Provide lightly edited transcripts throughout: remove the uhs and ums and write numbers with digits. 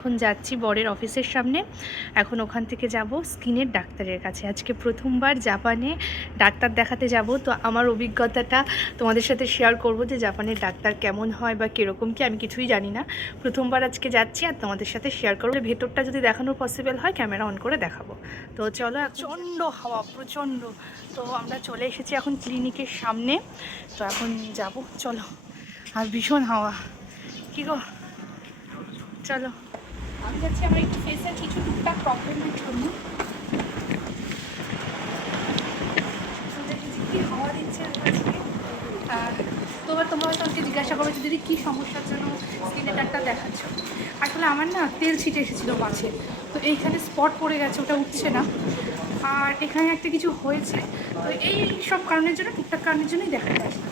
এখন যাচ্ছি বরের অফিসের সামনে। এখন ওখান থেকে যাব স্কিনের ডাক্তারের কাছে। আজকে প্রথমবার জাপানে ডাক্তার দেখাতে যাব, তো আমার অভিজ্ঞতাটা তোমাদের সাথে শেয়ার করব যে জাপানের ডাক্তার কেমন হয় বা কীরকম কি, আমি কিছুই জানি না। প্রথমবার আজকে যাচ্ছি আর তোমাদের সাথে শেয়ার করবো। ভেতরটা যদি দেখানো পসিবল হয় ক্যামেরা অন করে দেখাবো। তো চলো, প্রচণ্ড হাওয়া, প্রচণ্ড। তো আমরা চলে এসেছি এখন ক্লিনিকের সামনে। তো এখন যাব, চলো। আর ভীষণ হাওয়া, কী গো, চলো। আমি যাচ্ছি আমার একটু ফেসের কিছু টুকটাক প্রবলেমের জন্য। কি হাওয়া দিচ্ছে আজকে। তোমরা হয়তো আমাকে জিজ্ঞাসা করো যে দিদি কী সমস্যার জন্য স্কিনের ডাক্তার দেখাচ্ছ। আসলে আমার না তেল ছিটে এসেছিলো মাছে, তো এইখানে স্পট পড়ে গেছে, ওটা উঠছে না। আর এখানে একটা কিছু হয়েছে, তো এই সব কারণের জন্য, টুকটাক কারণের জন্যই দেখাতে আসি।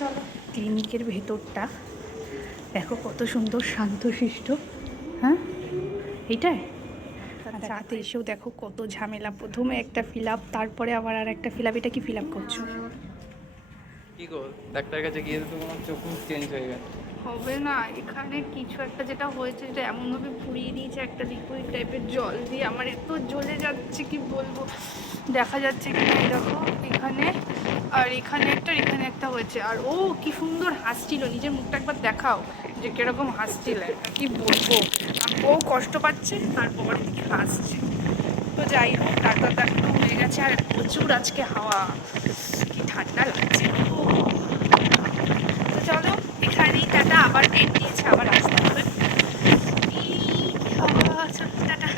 চলো, ক্লিনিকের ভেতরটা দেখো কত সুন্দর শান্তশিষ্ট। হ্যাঁ, এইটাই। আচ্ছা, রাতে এসেও দেখো কত ঝামেলা। প্রথমে একটা ফিল আপ, তারপরে আবার আর একটা ফিল আপ। এটা কি ফিল আপ করছো? কি গো, ডাক্তারের কাছে গিয়ে তো তোমার চোখ মুখ চেঞ্জ হয়ে গেছে। হবে না, এখানে কিছু একটা যেটা হয়েছে, যেটা এমনভাবে পুড়িয়ে দিয়েছে একটা লিকুইড টাইপের জল দিয়ে, আমার এত জ্বলে যাচ্ছে কি বলবো। দেখা যাচ্ছে কি না, দেখো এখানে আর এখানে একটা, এখানে একটা হয়েছে। আর ও কি সুন্দর হাসছিল, নিজের মুখটা একবার দেখাও যে কিরকম হাসছিল, কি বলবো। ও কষ্ট পাচ্ছে আর বর দিকে হাসছে। তো যাই হোক, ডাক্তার দেখানো হয়ে গেছে। আর প্রচুর আজকে হাওয়া, কি ঠান্ডা লাগছে। তো চলো, এখানেই টাটা। আবার ডেট দিয়েছে, আবার আসতে হবে। চলো টাটা।